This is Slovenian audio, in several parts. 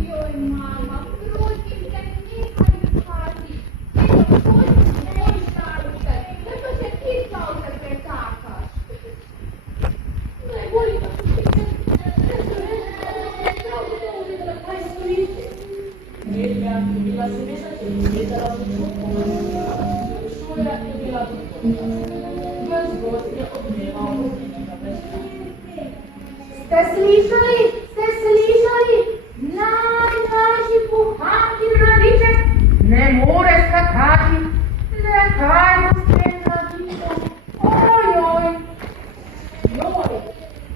Joj, mama, prosim te, nehaj jokati. Evo, hoću moj šalušaj, zato se ti kao se pretakaš. Najbolje da su ti pravo to uvidjela, kaj stojiš. Nežnja je bila seveda in gledala v čupu. Šuja je bila doktorka. Ves gost je odmeval obilnega mesta. Ste slišali? Ste slišali? Najdražji puhati mladiček ne more skakati. Nekaj bo s tem mladičkom. Ojoj. Joj,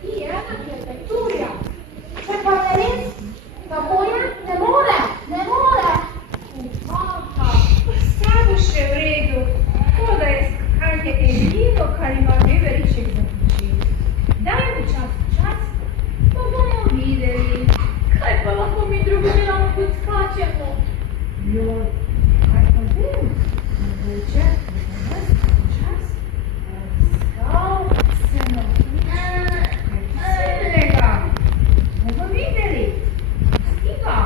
ti ena klepeturja. Če pa ne res, tako je, ne more, ne more. Puhaka, Vse bo še v redu. To, da je skakanje edino, kar ima Veveriček za početi. Daj mu čas, pa bomo videli. kaj pa lahko mi drugi delamo kot skačemo? Joj, kaj pa vem? Mogoče bo za nas čas raziskal se na nekaj. Bomo videli. Pusti ga.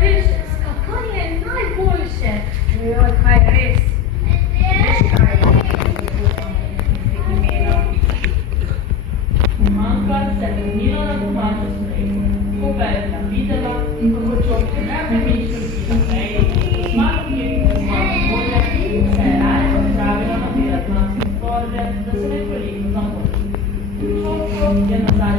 Veš, skakanje je najboljše. Joj, kaj je res? Veš kaj? Imela. Manjka se je vrnila na domačo streho. Ko ga je tam videla in kako čovke nepremično si naprej, smak je zmalo bolje, se je raje odpravila na delatlantske sporede, da se nekoliko zamoči. Čovko je nazaj